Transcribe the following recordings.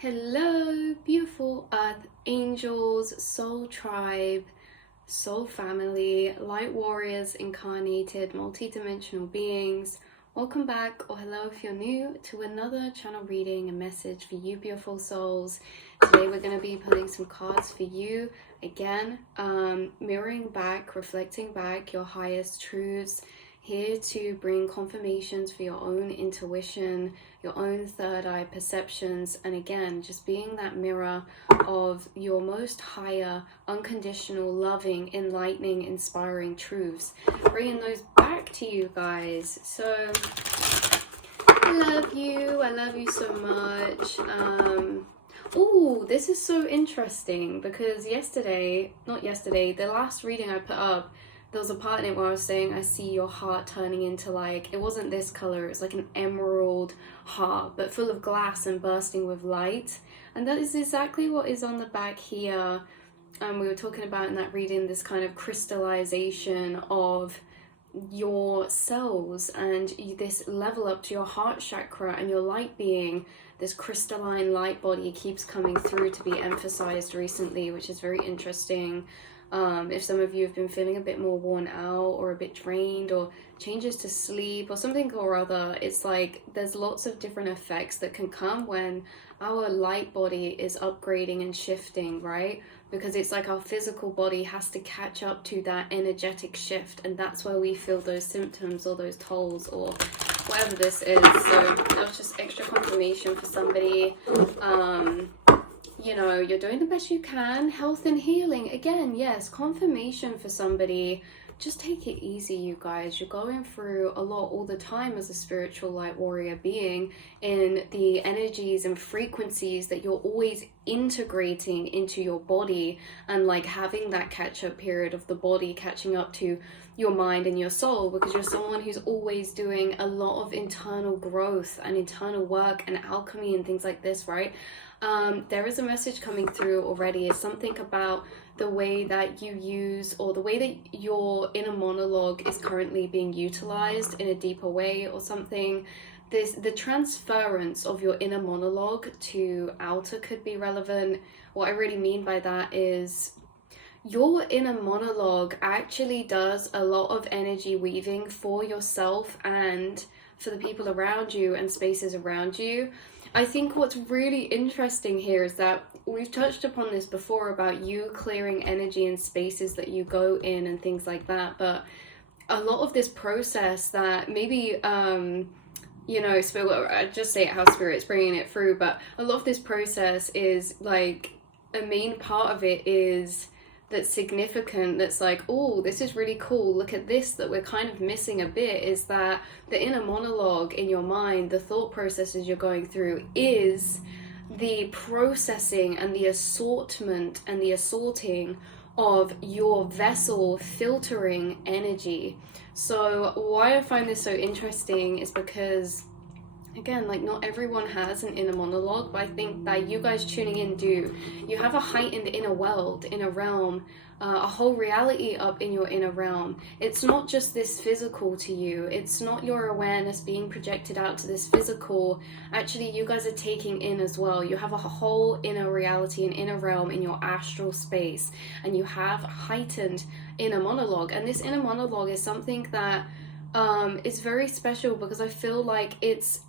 Hello, beautiful earth angels, soul tribe, soul family, light warriors, incarnated, multi-dimensional beings. Welcome back, or hello if you're new, to another channel reading and message for you beautiful souls. Today we're going to be pulling some cards for you again, mirroring back, reflecting back your highest truths, here to bring confirmations for your own intuition, your own third eye perceptions, and again, just being that mirror of your most higher, unconditional, loving, enlightening, inspiring truths. Bringing those back to you guys. So, I love you so much. Oh, this is so interesting because the last reading I put up, there was a part in it where I was saying, I see your heart turning into like, it wasn't this color, it's like an emerald heart, but full of glass and bursting with light. And that is exactly what is on the back here. We were talking about in that reading, this kind of crystallization of your cells and this level up to your heart chakra and your light being. This crystalline light body keeps coming through to be emphasized recently, which is very interesting. If some of you have been feeling a bit more worn out or a bit drained, or changes to sleep or something or other, it's like there's lots of different effects that can come when our light body is upgrading and shifting, right? Because it's like our physical body has to catch up to that energetic shift, and that's where we feel those symptoms or those tolls or whatever this is. So that was just extra confirmation for somebody. You know, you're doing the best you can. Health and healing. Again, yes, confirmation for somebody. Just take it easy, you guys. You're going through a lot all the time as a spiritual light warrior being, in the energies and frequencies that you're always integrating into your body, and like having that catch-up period of the body catching up to your mind and your soul, because you're someone who's always doing a lot of internal growth and internal work and alchemy and things like this, right? There is a message coming through already. It's something about the way that you use, or the way that your inner monologue is currently being utilized in a deeper way or something. The transference of your inner monologue to outer could be relevant. What I really mean by that is your inner monologue actually does a lot of energy weaving for yourself and for the people around you and spaces around you. I think what's really interesting here is that we've touched upon this before about you clearing energy in spaces that you go in and things like that, but a lot of this process that maybe you know, I just say it how Spirit's bringing it through, but a lot of this process is like, a main part of it is that's significant, that's like, oh, this is really cool, look at this, that we're kind of missing a bit, is that the inner monologue in your mind, the thought processes you're going through, is the processing and the assortment and the assorting of your vessel filtering energy. So why I find this so interesting is because, again, like, not everyone has an inner monologue, but I think that you guys tuning in do. You have a heightened inner world, inner realm, a whole reality up in your inner realm. It's not just this physical to you. It's not your awareness being projected out to this physical. Actually, you guys are taking in as well. You have a whole inner reality and inner realm in your astral space, and you have heightened inner monologue. And this inner monologue is something that is very special, because I feel like it's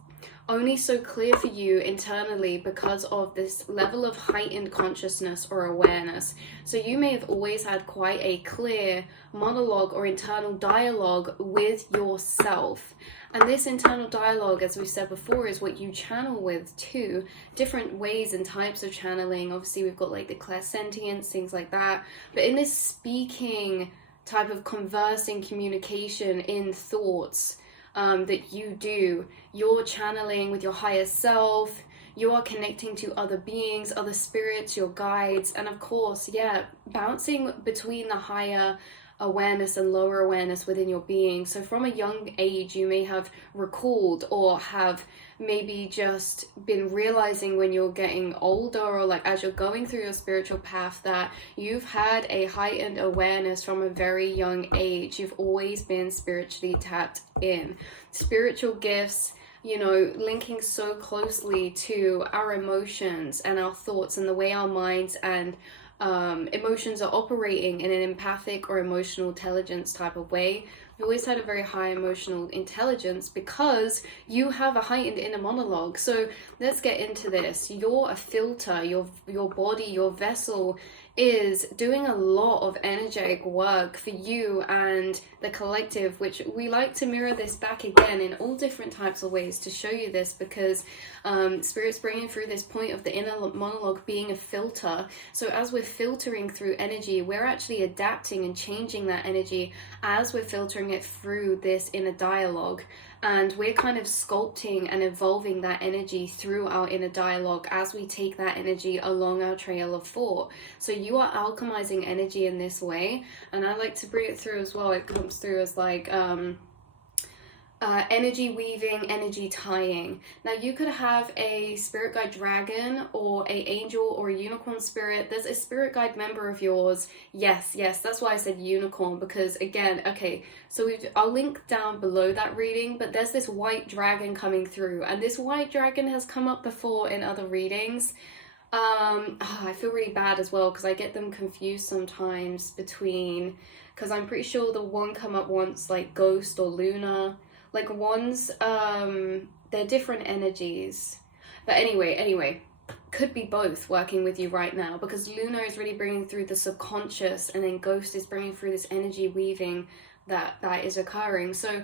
only so clear for you internally because of this level of heightened consciousness or awareness. So you may have always had quite a clear monologue or internal dialogue with yourself. And this internal dialogue, as we said before, is what you channel with too. Different ways and types of channeling. Obviously, we've got like the clairsentience, things like that. But in this speaking type of conversing communication in thoughts, that you do, you're channeling with your higher self, you are connecting to other beings, other spirits, your guides, and of course, yeah, bouncing between the higher awareness and lower awareness within your being. So from a young age, you may have recalled, or have maybe just been realizing when you're getting older, or like as you're going through your spiritual path, that you've had a heightened awareness from a very young age. You've always been spiritually tapped in. Spiritual gifts, linking so closely to our emotions and our thoughts and the way our minds and emotions are operating in an empathic or emotional intelligence type of way. You always had a very high emotional intelligence because you have a heightened inner monologue. So let's get into this. You're a filter. Your body, your vessel is doing a lot of energetic work for you and the collective, which we like to mirror this back again in all different types of ways to show you this, because Spirit's bringing through this point of the inner monologue being a filter. So as we're filtering through energy, we're actually adapting and changing that energy as we're filtering it through this inner dialogue. And we're kind of sculpting and evolving that energy through our inner dialogue as we take that energy along our trail of thought. So you are alchemizing energy in this way. And I like to bring it through as well. It comes through as like energy weaving, energy tying. Now you could have a spirit guide dragon or a angel or a unicorn spirit. There's a spirit guide member of yours. Yes, that's why I said unicorn, because again, okay, so I'll link down below that reading, but there's this white dragon coming through, and this white dragon has come up before in other readings. I feel really bad as well because I get them confused sometimes between, because I'm pretty sure the one come up once like ghost or Luna. Like one's, they're different energies. But anyway, could be both working with you right now, because Luna is really bringing through the subconscious, and then Ghost is bringing through this energy weaving that is occurring. So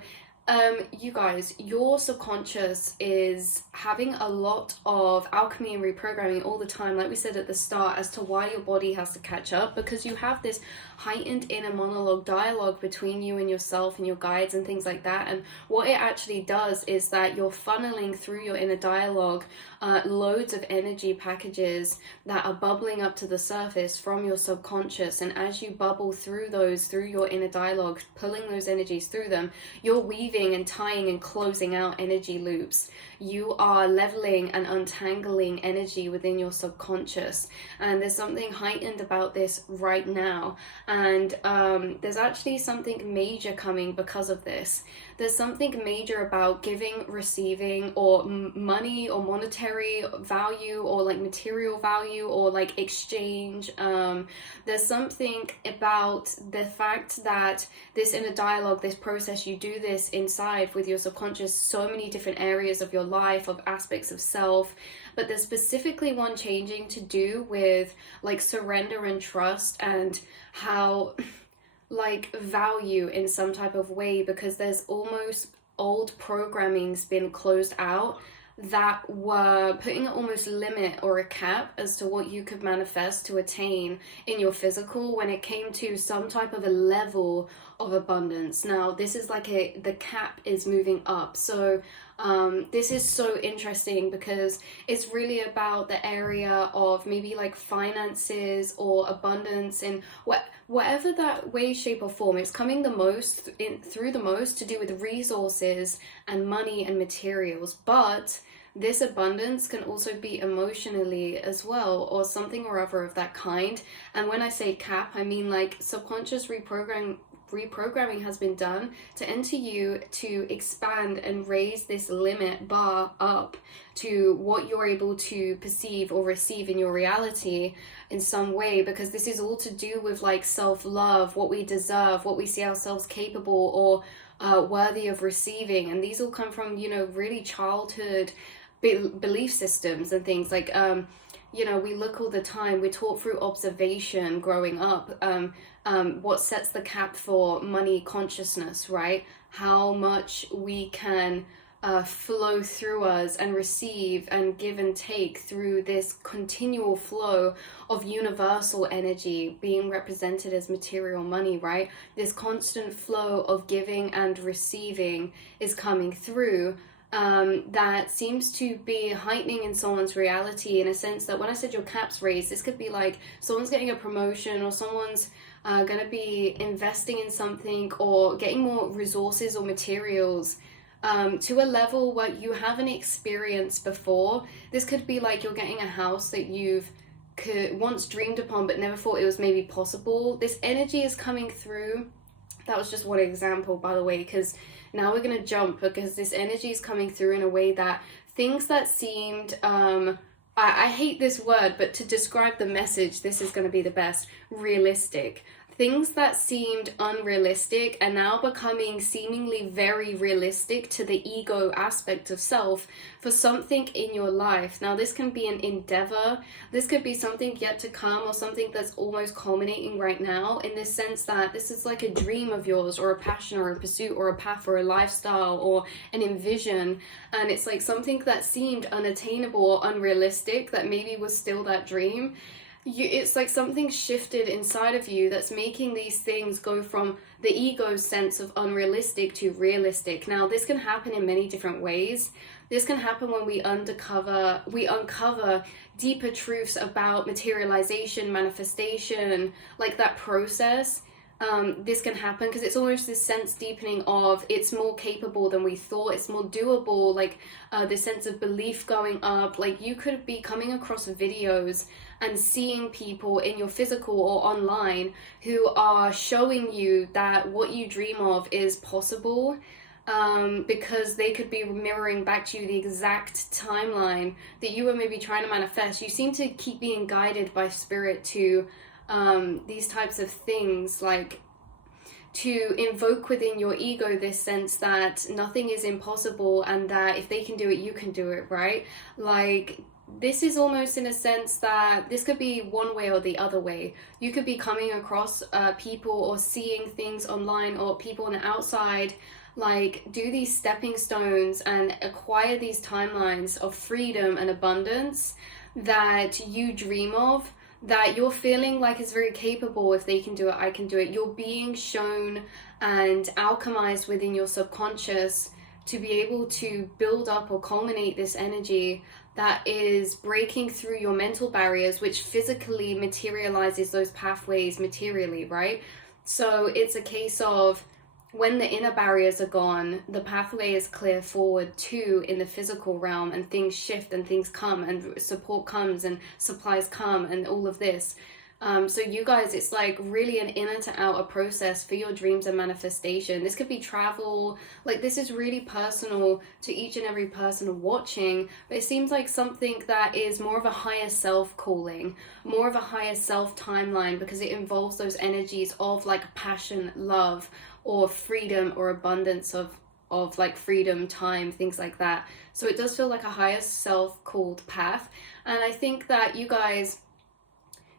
you guys, your subconscious is having a lot of alchemy and reprogramming all the time, like we said at the start, as to why your body has to catch up, because you have this heightened inner monologue dialogue between you and yourself and your guides and things like that. And what it actually does is that you're funneling through your inner dialogue loads of energy packages that are bubbling up to the surface from your subconscious. And as you bubble through those, through your inner dialogue, pulling those energies through them, you're weaving and tying and closing out energy loops. You are leveling and untangling energy within your subconscious, and there's something heightened about this right now. And there's actually something major coming because of this. There's something major about giving, receiving, or money or monetary value, or like material value, or like exchange. There's something about the fact that this inner dialogue, this process, you do this inside with your subconscious, so many different areas of your life, of aspects of self, but there's specifically one changing to do with like surrender and trust, and how like value in some type of way, because there's almost old programming's been closed out that were putting almost limit or a cap as to what you could manifest to attain in your physical when it came to some type of a level of abundance. Now this is like the cap is moving up. So this is so interesting because it's really about the area of maybe like finances or abundance, and whatever that way, shape or form. It's coming the most through the most to do with resources and money and materials, but this abundance can also be emotionally as well, or something or other of that kind. And when I say cap, I mean like subconscious reprogramming has been done to enter you to expand and raise this limit bar up to what you're able to perceive or receive in your reality in some way, because this is all to do with like self-love, what we deserve, what we see ourselves capable or worthy of receiving. And these all come from, really childhood belief systems and things like we look all the time, we're taught through observation growing up, what sets the cap for money consciousness, right? How much we can flow through us and receive and give and take through this continual flow of universal energy being represented as material money, right? This constant flow of giving and receiving is coming through. That seems to be heightening in someone's reality, in a sense that when I said your cap's raised, this could be like someone's getting a promotion, or someone's going to be investing in something, or getting more resources or materials to a level where you haven't experienced before. This could be like you're getting a house that you've once dreamed upon but never thought it was maybe possible. This energy is coming through That was just one example, by the way, because now we're going to jump, because this energy is coming through in a way that things that seemed, I hate this word, but to describe the message, this is going to be the best, realistic. Things that seemed unrealistic are now becoming seemingly very realistic to the ego aspect of self for something in your life. Now, this can be an endeavor. This could be something yet to come, or something that's almost culminating right now, in this sense that this is like a dream of yours, or a passion, or a pursuit, or a path, or a lifestyle, or an envision. And it's like something that seemed unattainable or unrealistic, that maybe was still that dream. It's like something shifted inside of you that's making these things go from the ego's sense of unrealistic to realistic. Now, this can happen in many different ways. This can happen when we uncover deeper truths about materialization, manifestation, like that process. This can happen because it's almost this sense deepening of it's more capable than we thought, it's more doable, like the sense of belief going up. Like, you could be coming across videos and seeing people in your physical or online who are showing you that what you dream of is possible, because they could be mirroring back to you the exact timeline that you were maybe trying to manifest. You seem to keep being guided by spirit to these types of things, like to invoke within your ego this sense that nothing is impossible, and that if they can do it, you can do it, right? Like, this is almost in a sense that this could be one way or the other way. You could be coming across people or seeing things online, or people on the outside, like, do these stepping stones and acquire these timelines of freedom and abundance that you dream of, that you're feeling like is very capable. If they can do it, I can do it. You're being shown and alchemized within your subconscious to be able to build up or culminate this energy that is breaking through your mental barriers, which physically materializes those pathways materially, right? So it's a case of, when the inner barriers are gone, the pathway is clear forward too in the physical realm, and things shift and things come, and support comes and supplies come, and all of this. So you guys, it's like really an inner to outer process for your dreams and manifestation. This could be travel, like this is really personal to each and every person watching, but it seems like something that is more of a higher self calling, more of a higher self timeline, because it involves those energies of like passion, love, or freedom, or abundance of like freedom, time, things like that. So it does feel like a higher self called path. And I think that you guys,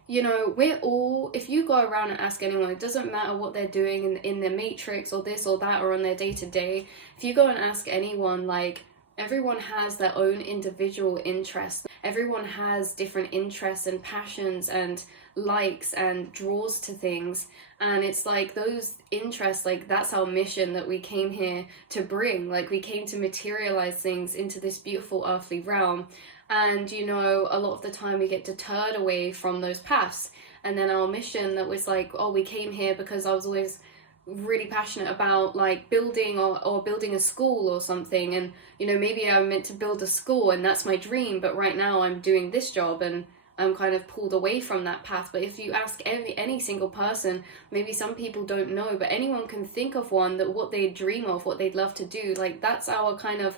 you know, we're all, if you go around and ask anyone, it doesn't matter what they're doing in their matrix or this or that or on their day-to-day, if you go and ask anyone, like, everyone has their own individual interests. Everyone has different interests and passions and likes and draws to things. And it's like those interests, like that's our mission that we came here to bring. Like, we came to materialize things into this beautiful earthly realm. And, you know, a lot of the time we get deterred away from those paths. And then our mission that was like, oh, we came here because I was always really passionate about like building or building a school or something. And, you know, maybe I'm meant to build a school and that's my dream. But right now I'm doing this job and I'm kind of pulled away from that path. But if you ask any single person, maybe some people don't know, but anyone can think of one that what they dream of, what they'd love to do. Like, that's our kind of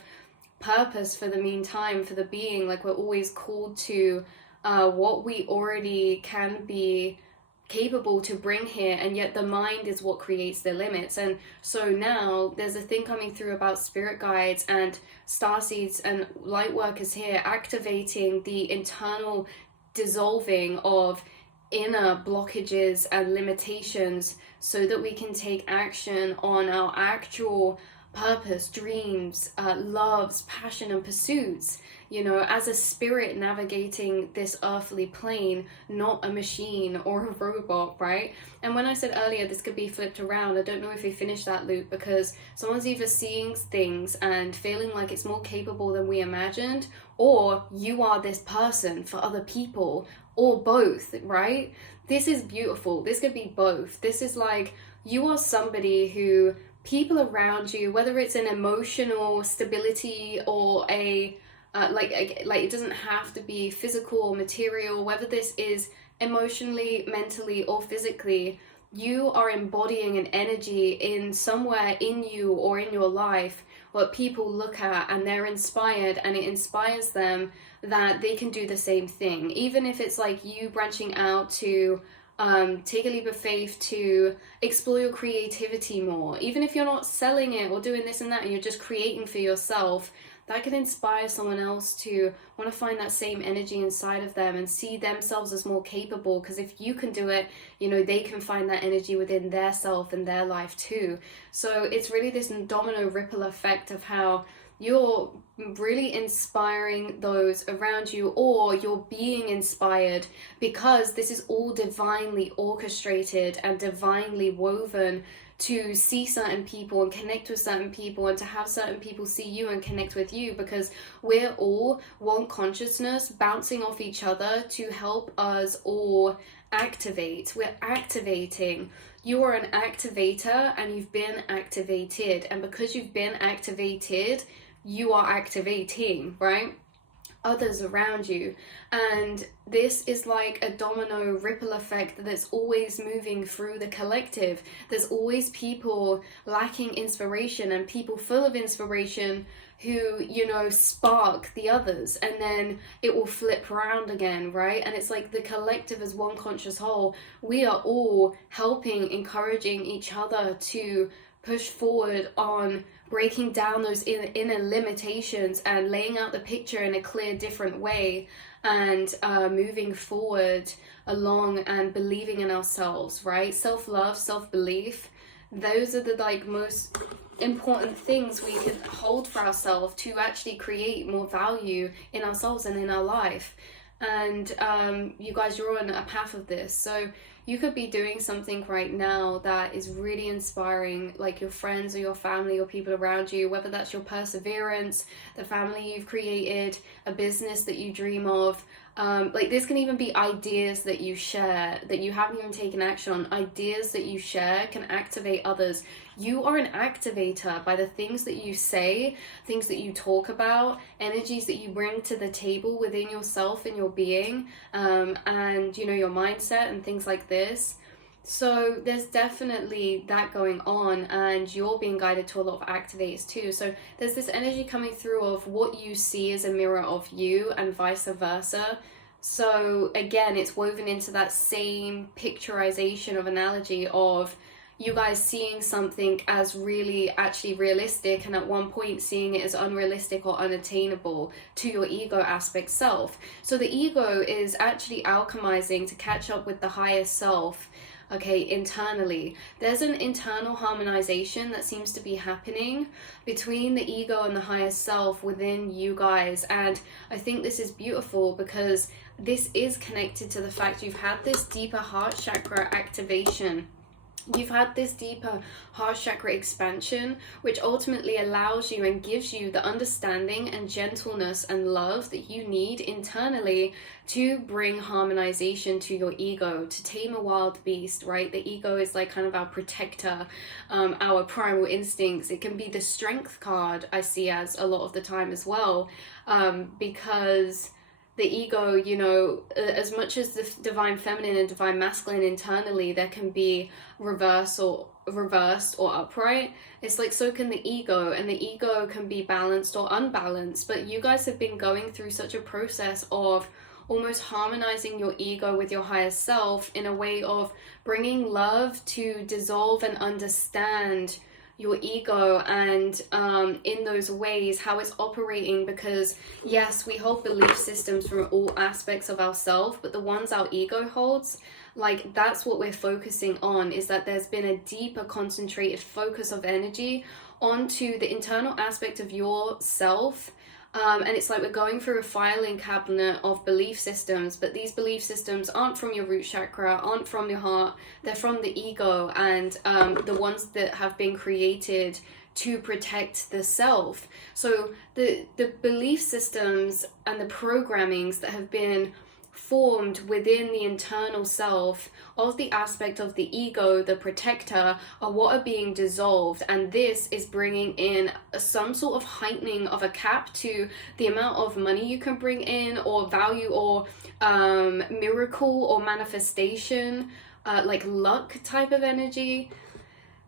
purpose for the meantime, for the being. Like, we're always called to what we already can be capable to bring here, and yet the mind is what creates the limits. And so now there's a thing coming through about spirit guides and starseeds and light workers here, activating the internal dissolving of inner blockages and limitations so that we can take action on our actual purpose, dreams, loves, passion, and pursuits, you know, as a spirit navigating this earthly plane, not a machine or a robot, right? And when I said earlier this could be flipped around, I don't know if we finished that loop, because someone's either seeing things and feeling like it's more capable than we imagined, or you are this person for other people, or both, right? This is beautiful. This could be both. This is like, you are somebody who people around you, whether it's an emotional stability or a like it doesn't have to be physical or material, whether this is emotionally, mentally, or physically, you are embodying an energy in somewhere in you or in your life what people look at and they're inspired, and it inspires them that they can do the same thing. Even if it's like you branching out to take a leap of faith to explore your creativity more, even if you're not selling it or doing this and that and you're just creating for yourself, that can inspire someone else to want to find that same energy inside of them and see themselves as more capable. Because if you can do it, you know, they can find that energy within their self and their life too. So it's really this domino ripple effect of how you're really inspiring those around you, or you're being inspired, because this is all divinely orchestrated and divinely woven to see certain people and connect with certain people, and to have certain people see you and connect with you, because we're all one consciousness bouncing off each other to help us all activate. We're activating. You are an activator and you've been activated, and because you've been activated, you are activating, right? Others around you. And this is like a domino ripple effect that's always moving through the collective. There's always people lacking inspiration and people full of inspiration who, you know, spark the others, and then it will flip around again, right? And it's like the collective as one conscious whole. We are all helping, encouraging each other to push forward on breaking down those inner limitations and laying out the picture in a clear, different way, and moving forward along and believing in ourselves, right? Self-love, self-belief, those are the like most important things we can hold for ourselves to actually create more value in ourselves and in our life. And you guys, you're on a path of this, so you could be doing something right now that is really inspiring, like your friends or your family or people around you, whether that's your perseverance, the family you've created, a business that you dream of. Like this can even be ideas that you share that you haven't even taken action on. Ideas that you share can activate others. You are an activator by the things that you say, things that you talk about, energies that you bring to the table within yourself and your being, and you know, your mindset and things like this. So there's definitely that going on, and you're being guided to a lot of activators too. So there's this energy coming through of what you see as a mirror of you and vice versa. So again, it's woven into that same picturization of analogy of you guys seeing something as really actually realistic, and at one point seeing it as unrealistic or unattainable to your ego aspect self. So the ego is actually alchemizing to catch up with the higher self. Okay, internally, there's an internal harmonization that seems to be happening between the ego and the higher self within you guys. And I think this is beautiful because this is connected to the fact you've had this deeper heart chakra activation. You've had this deeper heart chakra expansion, which ultimately allows you and gives you the understanding and gentleness and love that you need internally to bring harmonization to your ego, to tame a wild beast, right? The ego is like kind of our protector, our primal instincts. It can be the strength card, I see as a lot of the time as well, because the ego, you know, as much as the divine feminine and divine masculine internally, there can be reversed or upright. It's like, so can the ego, and the ego can be balanced or unbalanced. But you guys have been going through such a process of almost harmonizing your ego with your higher self in a way of bringing love to dissolve and understand your ego, and in those ways how it's operating. Because yes, we hold belief systems from all aspects of ourselves, but the ones our ego holds, like that's what we're focusing on, is that there's been a deeper concentrated focus of energy onto the internal aspect of yourself. And it's like we're going through a filing cabinet of belief systems, but these belief systems aren't from your root chakra, aren't from your heart, they're from the ego, and the ones that have been created to protect the self. So the belief systems and the programmings that have been formed within the internal self of the aspect of the ego, the protector, are what are being dissolved. And this is bringing in some sort of heightening of a cap to the amount of money you can bring in, or value, or miracle or manifestation like luck type of energy,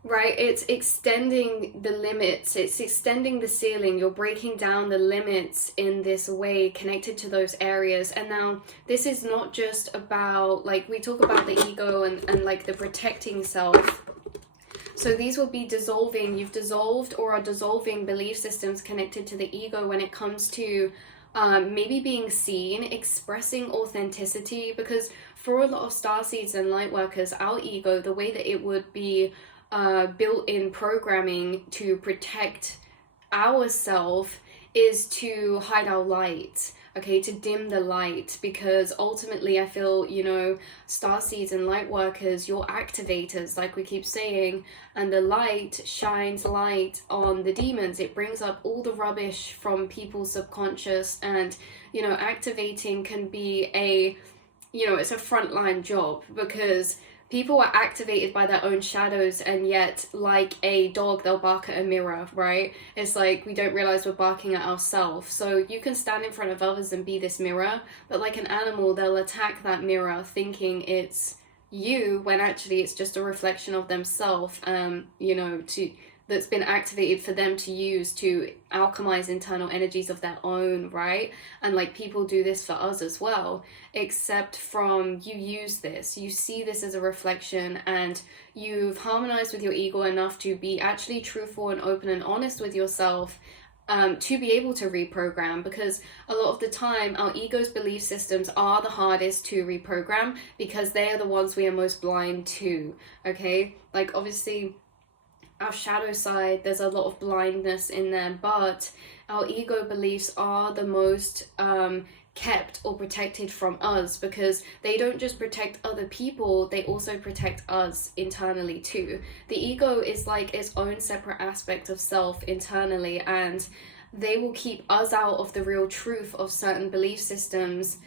right? It's extending the limits, it's extending the ceiling, you're breaking down the limits in this way connected to those areas. And now this is not just about, like, we talk about the ego and like the protecting self. So these will be dissolving, you've dissolved or are dissolving belief systems connected to the ego when it comes to maybe being seen, expressing authenticity, because for a lot of starseeds and light workers, our ego, the way that it would be built-in programming to protect ourself is to hide our light, okay, to dim the light, because ultimately I feel, you know, starseeds and light workers, you're activators, like we keep saying, and the light shines light on the demons. It brings up all the rubbish from people's subconscious, and, you know, activating can be a, you know, it's a frontline job, because people are activated by their own shadows, and yet, like a dog, they'll bark at a mirror, right? It's like we don't realize we're barking at ourselves. So you can stand in front of others and be this mirror, but like an animal, they'll attack that mirror thinking it's you, when actually it's just a reflection of themselves, you know, that's been activated for them to use to alchemize internal energies of their own, right? And like people do this for us as well, except from you use this, you see this as a reflection, and you've harmonized with your ego enough to be actually truthful and open and honest with yourself, to be able to reprogram, because a lot of the time our ego's belief systems are the hardest to reprogram because they are the ones we are most blind to, okay? Like obviously our shadow side, there's a lot of blindness in there, but our ego beliefs are the most kept or protected from us, because they don't just protect other people, they also protect us internally too. The ego is like its own separate aspect of self internally, and they will keep us out of the real truth of certain belief systems,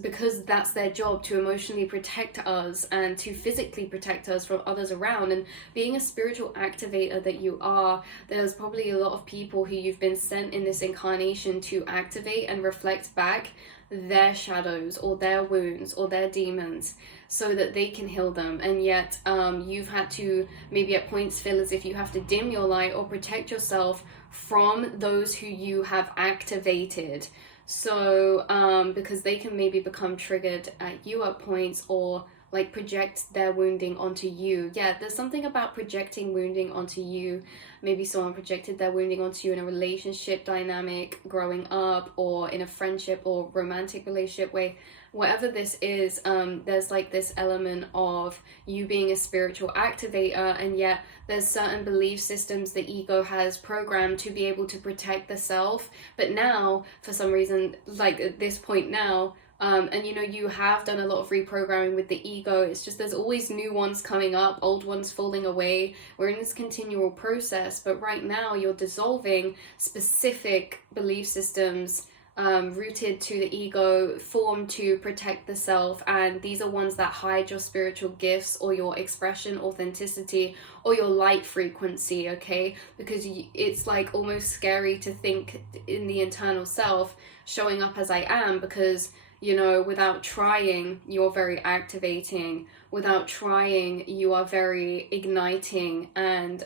because that's their job, to emotionally protect us and to physically protect us from others around. And being a spiritual activator that you are, there's probably a lot of people who you've been sent in this incarnation to activate and reflect back their shadows or their wounds or their demons so that they can heal them. And yet you've had to maybe at points feel as if you have to dim your light or protect yourself from those who you have activated. So because they can maybe become triggered at you at points, or like project their wounding onto you. Yeah, there's something about projecting wounding onto you. Maybe someone projected their wounding onto you in a relationship dynamic growing up, or in a friendship or romantic relationship way. Whatever this is, there's like this element of you being a spiritual activator, and yet there's certain belief systems the ego has programmed to be able to protect the self. But now, for some reason, like at this point now, and you know, you have done a lot of reprogramming with the ego, it's just there's always new ones coming up, old ones falling away. We're in this continual process, but right now you're dissolving specific belief systems rooted to the ego, formed to protect the self, and these are ones that hide your spiritual gifts or your expression, authenticity, or your light frequency, okay? Because it's like almost scary to think in the internal self showing up as I am, because, you know, without trying, you're very activating. Without trying, you are very igniting. And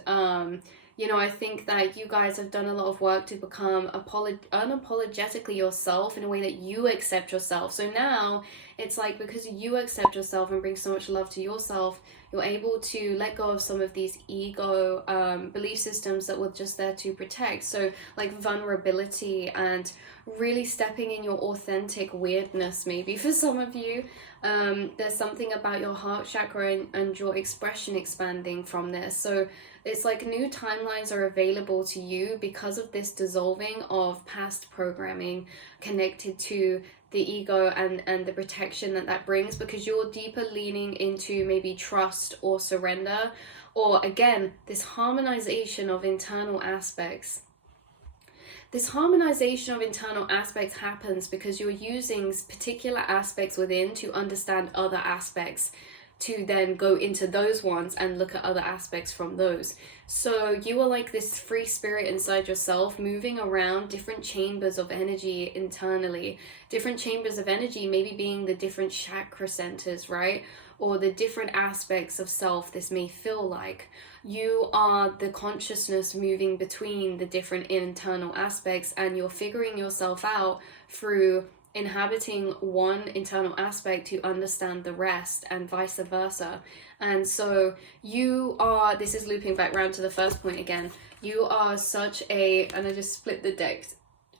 you know, I think that you guys have done a lot of work to become unapologetically yourself in a way that you accept yourself. So now it's like, because you accept yourself and bring so much love to yourself, you're able to let go of some of these ego belief systems that were just there to protect. So like vulnerability and really stepping in your authentic weirdness, maybe for some of you. There's something about your heart chakra and your expression expanding from this. So it's like new timelines are available to you because of this dissolving of past programming connected to the ego and the protection that brings, because you're deeper leaning into maybe trust or surrender, or again, this harmonization of internal aspects. This harmonization of internal aspects happens because you're using particular aspects within to understand other aspects, to then go into those ones and look at other aspects from those. So you are like this free spirit inside yourself, moving around different chambers of energy internally, different chambers of energy, maybe being the different chakra centers, right? Or the different aspects of self this may feel like. You are the consciousness moving between the different internal aspects, and you're figuring yourself out through inhabiting one internal aspect to understand the rest, and vice versa. And so you are, this is looping back around to the first point again, you are such a, and I just split the deck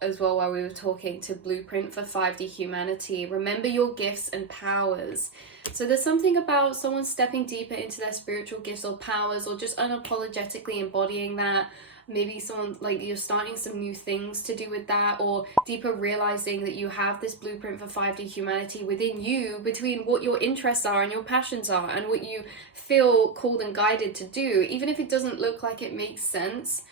as well while we were talking, to blueprint for 5D humanity. Remember your gifts and powers. So there's something about someone stepping deeper into their spiritual gifts or powers, or just unapologetically embodying that. Maybe someone, like, you're starting some new things to do with that, or deeper realizing that you have this blueprint for 5D humanity within you, between what your interests are and your passions are and what you feel called and guided to do. Even if it doesn't look like it makes sense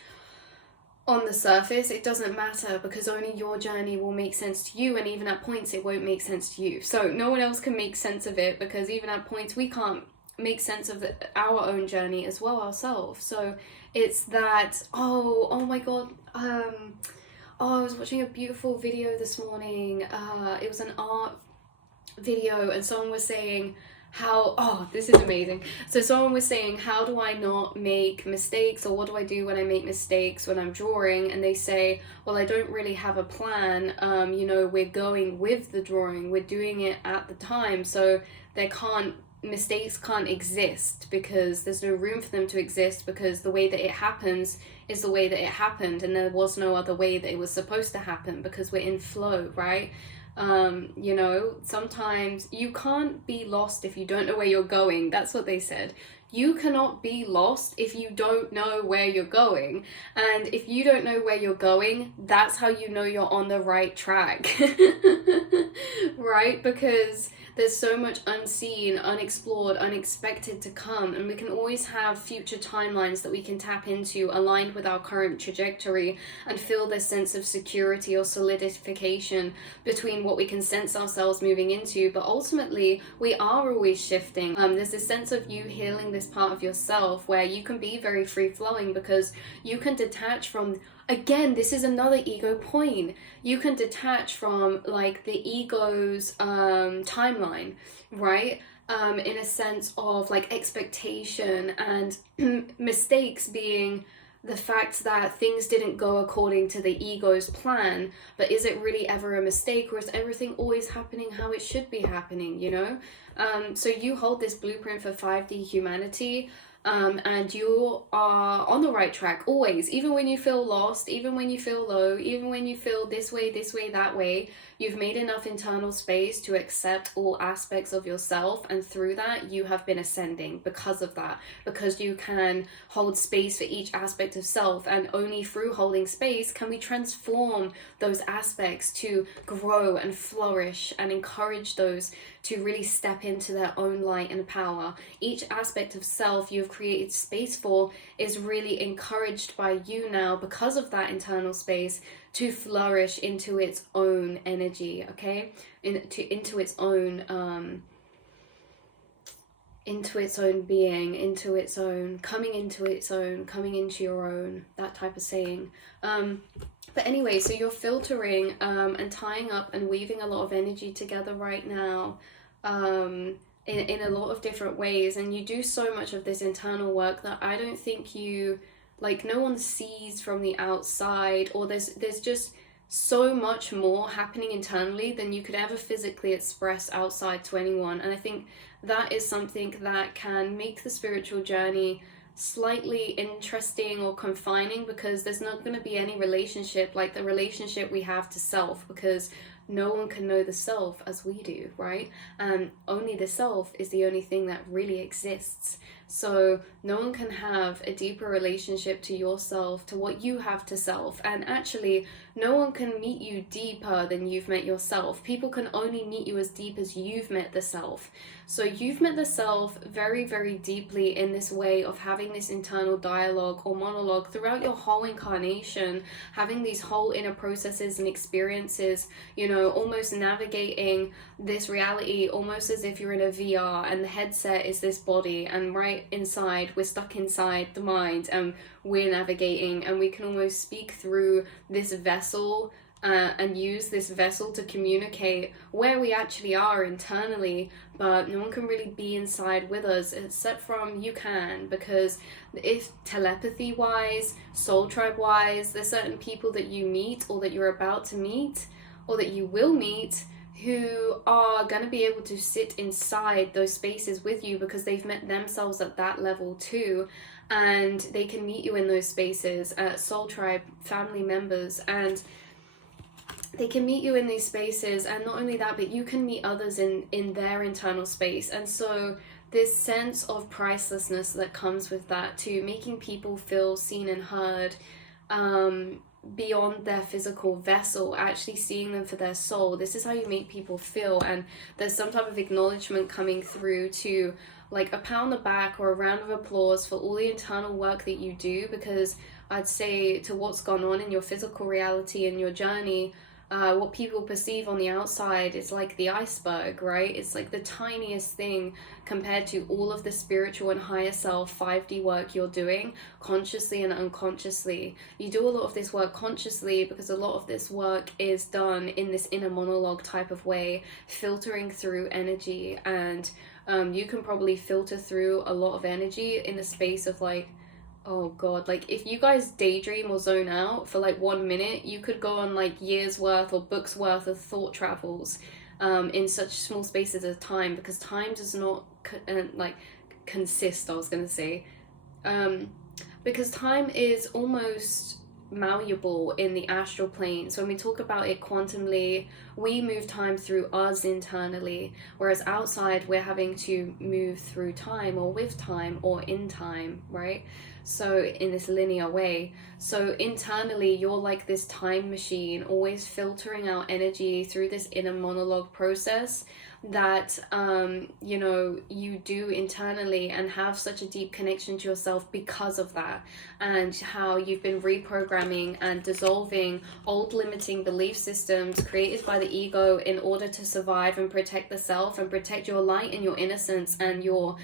on the surface, it doesn't matter, because only your journey will make sense to you, and even at points it won't make sense to you. So no one else can make sense of it, because even at points we can't make sense of our own journey as well ourselves. So it's that, oh my god, I was watching a beautiful video this morning. It was an art video, and someone was saying how, oh, this is amazing. So someone was saying, how do I not make mistakes, or what do I do when I make mistakes when I'm drawing? And they say, well, I don't really have a plan. You know, we're going with the drawing, we're doing it at the time, so mistakes can't exist, because there's no room for them to exist, because the way that it happens is the way that it happened, and there was no other way that it was supposed to happen, because we're in flow, right? You know, sometimes you can't be lost if you don't know where you're going. That's what they said. You cannot be lost if you don't know where you're going. And if you don't know where you're going, that's how you know you're on the right track. Right? Because there's so much unseen, unexplored, unexpected to come, and we can always have future timelines that we can tap into aligned with our current trajectory, and feel this sense of security or solidification between what we can sense ourselves moving into. But ultimately, we are always shifting. There's this sense of you healing this part of yourself where you can be very free-flowing, because you can detach from, again, this is another ego point, you can detach from like the ego's timeline, right? In a sense of like expectation and mistakes being the fact that things didn't go according to the ego's plan. But is it really ever a mistake, or is everything always happening how it should be happening, you know? So you hold this blueprint for 5D humanity, and you are on the right track always, even when you feel lost, even when you feel low, even when you feel this way, that way. You've made enough internal space to accept all aspects of yourself, and through that you have been ascending because of that, because you can hold space for each aspect of self, and only through holding space can we transform those aspects to grow and flourish, and encourage those to really step into their own light and power. Each aspect of self you've created space for is really encouraged by you now, because of that internal space, to flourish into its own energy, okay? Into its own being, into its own, coming into your own, that type of saying. But anyway, so you're filtering and tying up and weaving a lot of energy together right now, in a lot of different ways, and you do so much of this internal work that I don't think you, like, no one sees from the outside, or there's just so much more happening internally than you could ever physically express outside to anyone. And I think that is something that can make the spiritual journey slightly interesting or confining, because there's not going to be any relationship like the relationship we have to self, because no one can know the self as we do, right? And only the self is the only thing that really exists. So no one can have a deeper relationship to yourself, to what you have to self. And actually, no one can meet you deeper than you've met yourself. People can only meet you as deep as you've met the self. So you've met the self very, very deeply in this way of having this internal dialogue or monologue throughout your whole incarnation, having these whole inner processes and experiences, you know, almost navigating this reality almost as if you're in a VR and the headset is this body, and right inside, we're stuck inside the mind, and we're navigating, and we can almost speak through this vessel and use this vessel to communicate where we actually are internally, but no one can really be inside with us except from you can, because if telepathy wise, soul tribe wise, there's certain people that you meet or that you're about to meet or that you will meet who are going to be able to sit inside those spaces with you because they've met themselves at that level too, and they can meet you in those spaces, soul tribe family members, and they can meet you in these spaces. And not only that, but you can meet others in their internal space. And so this sense of pricelessness that comes with that, to making people feel seen and heard, beyond their physical vessel, actually seeing them for their soul. This is how you make people feel. And there's some type of acknowledgement coming through, to like a pat on the back or a round of applause for all the internal work that you do, because I'd say to what's gone on in your physical reality and your journey, what people perceive on the outside is like the iceberg, right? It's like the tiniest thing compared to all of the spiritual and higher self 5D work you're doing consciously and unconsciously. You do a lot of this work consciously because a lot of this work is done in this inner monologue type of way, filtering through energy. And you can probably filter through a lot of energy in the space of like, oh god, like if you guys daydream or zone out for like 1 minute, you could go on like years worth or books worth of thought travels in such small spaces of time, because time does not consist, I was gonna say, because time is almost malleable in the astral plane. So when we talk about it quantumly, we move time through us internally, whereas outside we're having to move through time or with time or in time, right? So in this linear way. So internally you're like this time machine, always filtering out energy through this inner monologue process that you know, you do internally, and have such a deep connection to yourself because of that, and how you've been reprogramming and dissolving old limiting belief systems created by the ego in order to survive and protect the self and protect your light and your innocence and your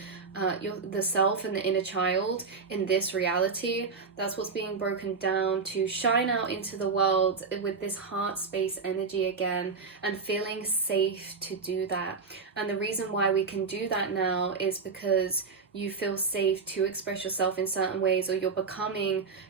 the self and the inner child in this reality. That's what's being broken down to shine out into the world with this heart space energy again, and feeling safe to do that. And the reason why we can do that now is because you feel safe to express yourself in certain ways, or you're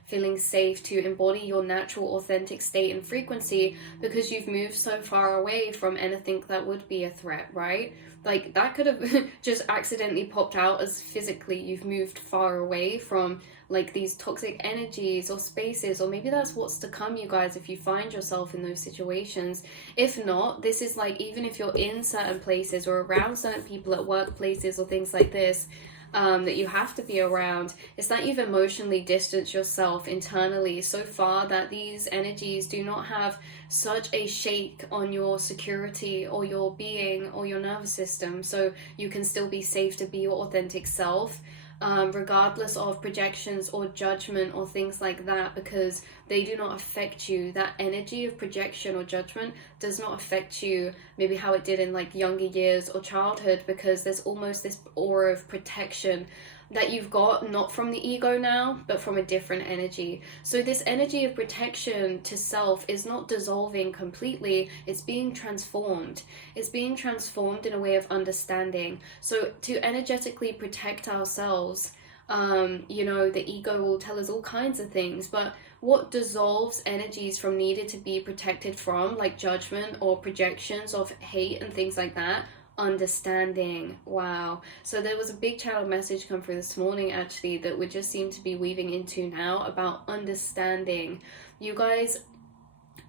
feeling safe to embody your natural authentic state and frequency, because you've moved so far away from anything that would be a threat, right? Like that could have just accidentally popped out as physically you've moved far away from like these toxic energies or spaces, or maybe that's what's to come, you guys, if you find yourself in those situations. If not, this is like, even if you're in certain places or around certain people at workplaces or things like this, that you have to be around, it's that you've emotionally distanced yourself internally so far that these energies do not have such a shake on your security or your being or your nervous system, so you can still be safe to be your authentic self, regardless of projections or judgment or things like that, because they do not affect you. That energy of projection or judgment does not affect you maybe how it did in like younger years or childhood, because there's almost this aura of protection that you've got, not from the ego now, but from a different energy. So this energy of protection to self is not dissolving completely, it's being transformed. It's being transformed in a way of understanding. So to energetically protect ourselves, you know, the ego will tell us all kinds of things, but what dissolves energies from needed to be protected from, like judgment or projections of hate and things like that, understanding. Wow. So there was a big channel message come through this morning actually that we just seem to be weaving into now about understanding. You guys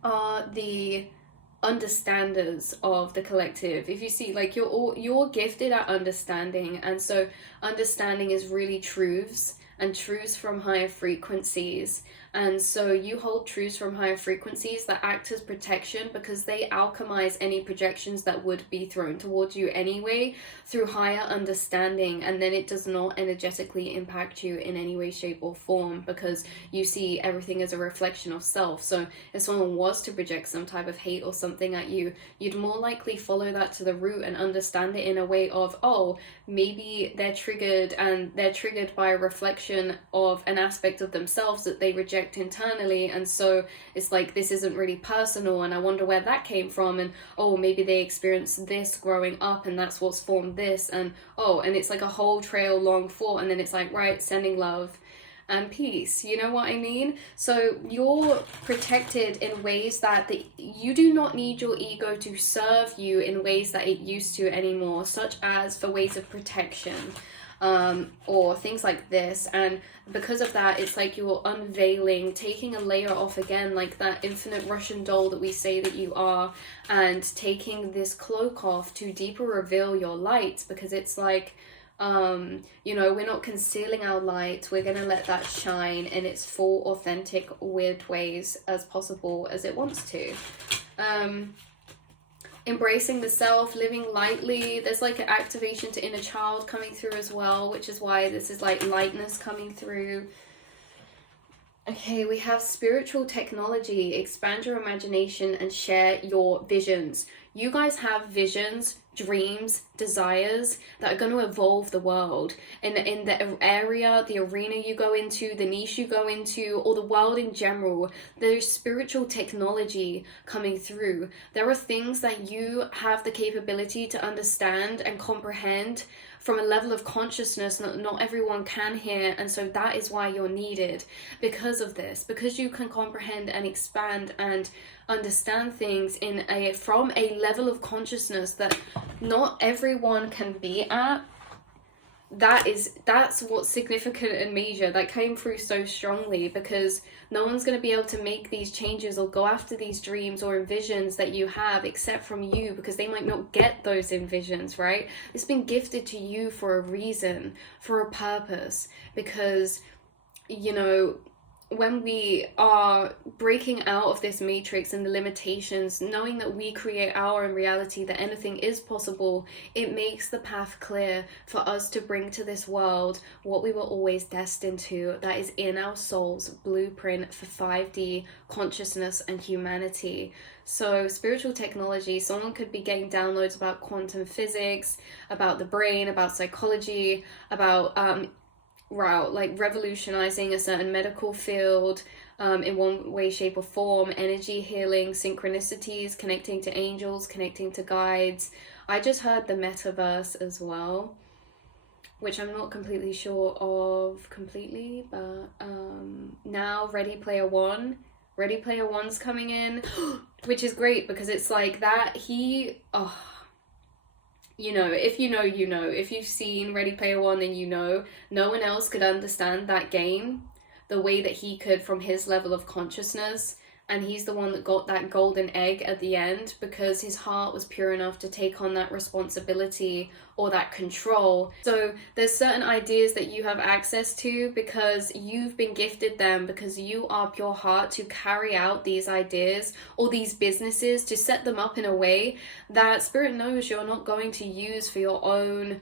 are the understanders of the collective. If you see, like, you're gifted at understanding, and so understanding is really truths, and truths from higher frequencies. And so you hold truths from higher frequencies that act as protection, because they alchemize any projections that would be thrown towards you anyway through higher understanding, and then it does not energetically impact you in any way, shape, or form, because you see everything as a reflection of self. So if someone was to project some type of hate or something at you, you'd more likely follow that to the root and understand it in a way of, oh, maybe they're triggered, and they're triggered by a reflection of an aspect of themselves that they reject internally, and so it's like, this isn't really personal, and I wonder where that came from, and oh, maybe they experienced this growing up, and that's what's formed this, and oh, and it's like a whole trail long thought, and then it's like, right, sending love and peace. You know what I mean? So you're protected in ways that you do not need your ego to serve you in ways that it used to anymore, such as for ways of protection, or things like this. And because of that, it's like you're unveiling, taking a layer off again, like that infinite Russian doll that we say that you are, and taking this cloak off to deeper reveal your light, because it's like, you know, we're not concealing our light, we're gonna let that shine in its full, authentic, weird ways as possible as it wants to. Embracing the self, living lightly. There's like an activation to inner child coming through as well, which is why this is like lightness coming through. Okay, we have spiritual technology. Expand your imagination and share your visions. You guys have visions, dreams, desires that are going to evolve the world. And in the area, the arena you go into, the niche you go into, or the world in general, there's spiritual technology coming through. There are things that you have the capability to understand and comprehend from a level of consciousness not everyone can hear, and so that is why you're needed because of this, because you can comprehend and expand and understand things from a level of consciousness that not everyone can be at. That's what's significant and major, that came through so strongly, because no one's going to be able to make these changes or go after these dreams or envisions that you have except from you, because they might not get those envisions, right? It's been gifted to you for a reason, for a purpose, because, you know, when we are breaking out of this matrix and the limitations, knowing that we create our own reality, that anything is possible, it makes the path clear for us to bring to this world what we were always destined to, that is in our soul's blueprint for 5D consciousness and humanity. So spiritual technology, someone could be getting downloads about quantum physics, about the brain, about psychology, about like revolutionizing a certain medical field in one way, shape, or form, energy healing, synchronicities, connecting to angels, connecting to guides. I just heard the metaverse as well, which I'm not completely sure of but now Ready Player One's coming in, which is great, because it's like that you know, if you know, you know. If you've seen Ready Player One, then you know. No one else could understand that game the way that he could from his level of consciousness. And he's the one that got that golden egg at the end, because his heart was pure enough to take on that responsibility or that control. So there's certain ideas that you have access to because you've been gifted them, because you are pure heart to carry out these ideas or these businesses, to set them up in a way that Spirit knows you're not going to use for your own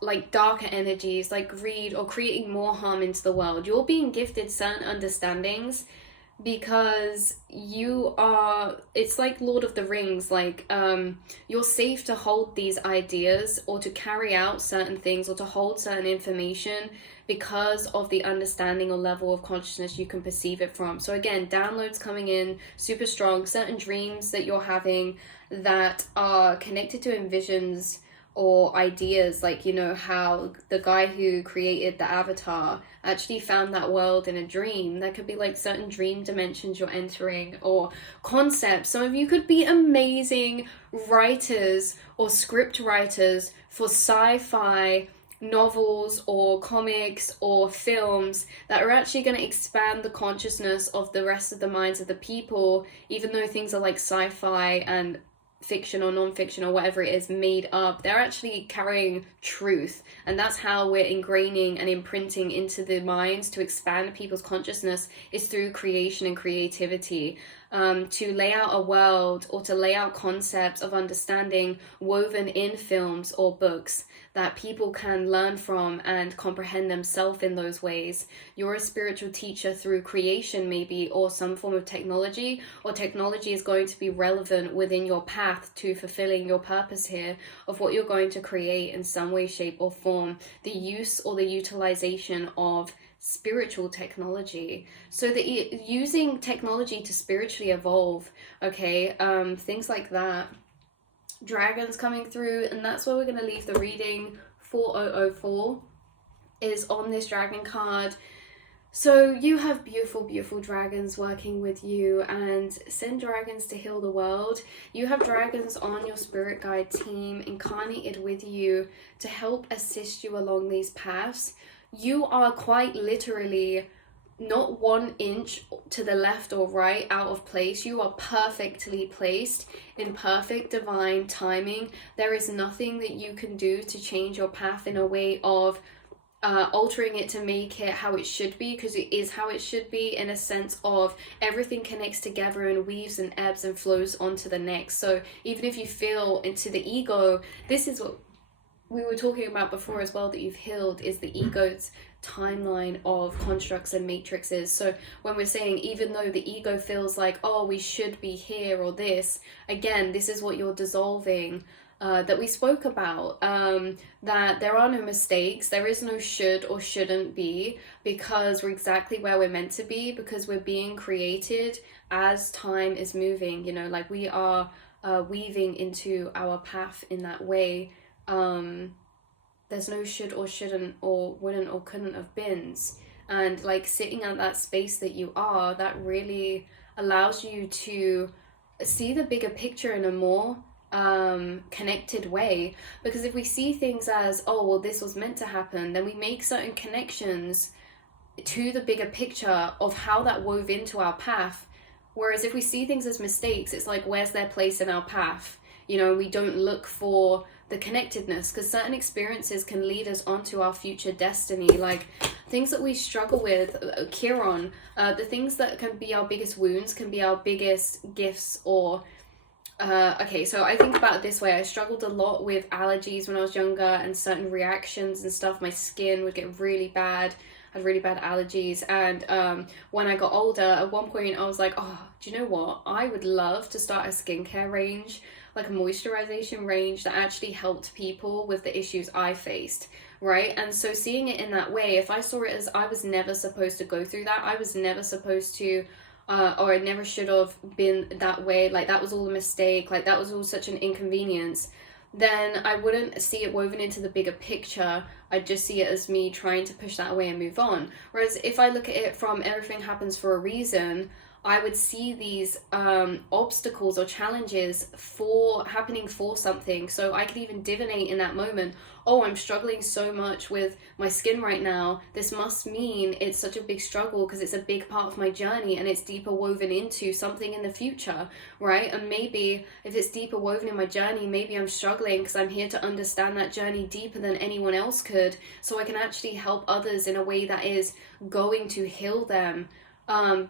like darker energies, like greed or creating more harm into the world. You're being gifted certain understandings because you are, it's like Lord of the Rings, like you're safe to hold these ideas or to carry out certain things or to hold certain information because of the understanding or level of consciousness you can perceive it from. So again, downloads coming in super strong, certain dreams that you're having that are connected to envisions or ideas, like, you know, how the guy who created the avatar actually found that world in a dream. There could be like certain dream dimensions you're entering, or concepts. Some of you could be amazing writers or script writers for sci-fi novels or comics or films that are actually going to expand the consciousness of the rest of the minds of the people, even though things are like sci-fi and fiction or non-fiction or whatever it is made up, they're actually carrying truth, and that's how we're ingraining and imprinting into the minds to expand people's consciousness, is through creation and creativity. To lay out a world or to lay out concepts of understanding woven in films or books that people can learn from and comprehend themselves in those ways. You're a spiritual teacher through creation maybe, or some form of technology, or technology is going to be relevant within your path to fulfilling your purpose here of what you're going to create in some way, shape or form. The use or the utilization of spiritual technology, so that using technology to spiritually evolve, okay, things like that. Dragons coming through, and that's where we're going to leave the reading. 4004 is on this dragon card. So you have beautiful, beautiful dragons working with you, and send dragons to heal the world. You have dragons on your spirit guide team incarnated with you to help assist you along these paths. You are quite literally not 1 inch to the left or right out of place. You are perfectly placed in perfect divine timing. There is nothing that you can do to change your path in a way of altering it to make it how it should be, because it is how it should be, in a sense of everything connects together and weaves and ebbs and flows onto the next. So even if you feel into the ego, this is what we were talking about before as well, that you've healed, is the ego's timeline of constructs and matrices. So when we're saying, even though the ego feels like, oh, we should be here or this, again, this is what you're dissolving, that we spoke about, that there are no mistakes, there is no should or shouldn't be, because we're exactly where we're meant to be, because we're being created as time is moving, you know, like we are weaving into our path in that way. There's no should or shouldn't or wouldn't or couldn't have beens, and like sitting at that space that you are, that really allows you to see the bigger picture in a more connected way. Because if we see things as, oh well, this was meant to happen, then we make certain connections to the bigger picture of how that wove into our path. Whereas if we see things as mistakes, it's like, where's their place in our path? You know, we don't look for the connectedness, because certain experiences can lead us onto our future destiny, like things that we struggle with, Chiron, the things that can be our biggest wounds can be our biggest gifts. Or okay, so I think about it this way. I struggled a lot with allergies when I was younger, and certain reactions and stuff. My skin would get really bad. I had really bad allergies, and when I got older, at one point I was like, oh, do you know what, I would love to start a skincare range, like a moisturization range that actually helped people with the issues I faced, right? And so seeing it in that way, if I saw it as I was never supposed to go through that, I was never supposed to, or I never should have been that way, like that was all a mistake, like that was all such an inconvenience, then I wouldn't see it woven into the bigger picture. I'd just see it as me trying to push that away and move on. Whereas if I look at it from everything happens for a reason, I would see these obstacles or challenges for happening for something. So I could even divinate in that moment, oh, I'm struggling so much with my skin right now. This must mean it's such a big struggle because it's a big part of my journey and it's deeper woven into something in the future, right? And maybe if it's deeper woven in my journey, maybe I'm struggling because I'm here to understand that journey deeper than anyone else could, so I can actually help others in a way that is going to heal them.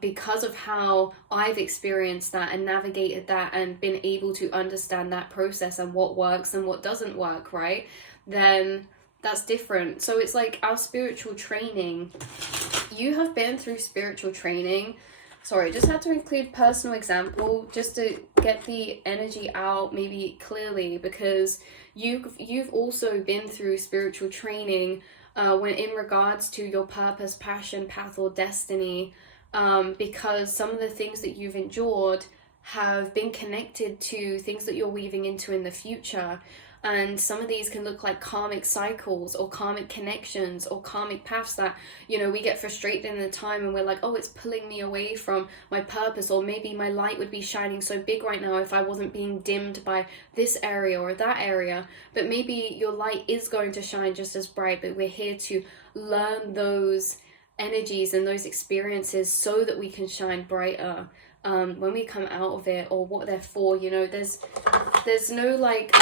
Because of how I've experienced that and navigated that and been able to understand that process and what works and what doesn't work, right? Then that's different. So it's like our spiritual training. You have been through spiritual training. Sorry, just had to include personal example just to get the energy out maybe clearly, because you've also been through spiritual training when in regards to your purpose, passion, path, or destiny. Because some of the things that you've endured have been connected to things that you're weaving into in the future. And some of these can look like karmic cycles or karmic connections or karmic paths that, you know, we get frustrated in the time and we're like, oh, it's pulling me away from my purpose, or maybe my light would be shining so big right now if I wasn't being dimmed by this area or that area. But maybe your light is going to shine just as bright, but we're here to learn those energies and those experiences so that we can shine brighter when we come out of it, or what they're for. You know, there's no like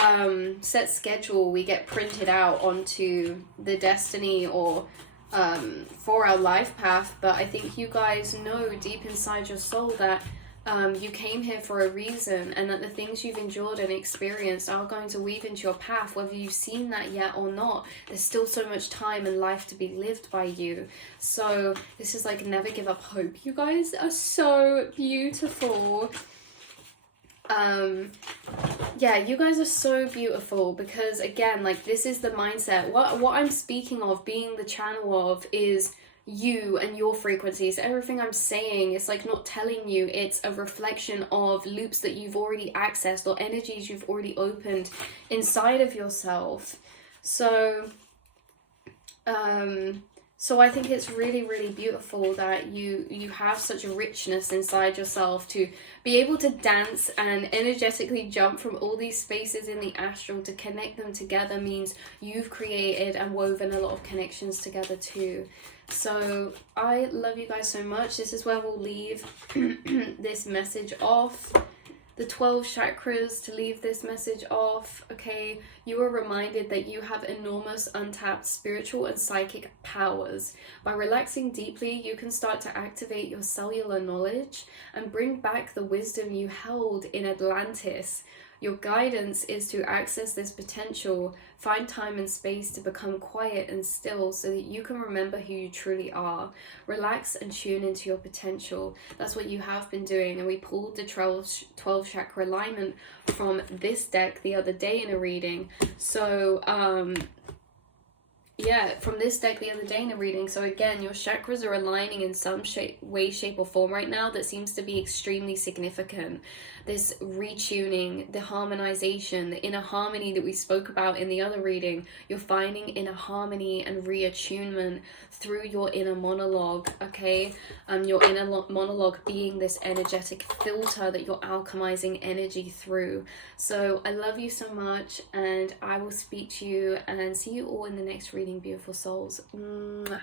set schedule we get printed out onto the destiny or for our life path, but I think you guys know deep inside your soul that you came here for a reason, and that the things you've endured and experienced are going to weave into your path, whether you've seen that yet or not. There's still so much time and life to be lived by you. So this is like never give up hope. You guys are so beautiful. Yeah, you guys are so beautiful, because again, like, this is the mindset. What I'm speaking of, being the channel of, is you and your frequencies. Everything I'm saying is like not telling you, it's a reflection of loops that you've already accessed or energies you've already opened inside of yourself. So so I think it's really, really beautiful that you have such a richness inside yourself to be able to dance and energetically jump from all these spaces in the astral. To connect them together means you've created and woven a lot of connections together too. So I love you guys so much. This is where we'll leave this message off. The 12 chakras, to leave this message off, okay? You are reminded that you have enormous untapped spiritual and psychic powers. By relaxing deeply, you can start to activate your cellular knowledge and bring back the wisdom you held in Atlantis. Your guidance is to access this potential, find time and space to become quiet and still so that you can remember who you truly are. Relax and tune into your potential. That's what you have been doing. And we pulled the 12 chakra alignment from this deck the other day in a reading. So, yeah, from this deck the other day in a reading. So again, your chakras are aligning in some way, shape or form right now that seems to be extremely significant. This retuning, the harmonization, the inner harmony that we spoke about in the other reading, you're finding inner harmony and reattunement through your inner monologue, okay? Your inner monologue being this energetic filter that you're alchemizing energy through. So I love you so much, and I will speak to you and see you all in the next reading, beautiful souls. Mwah.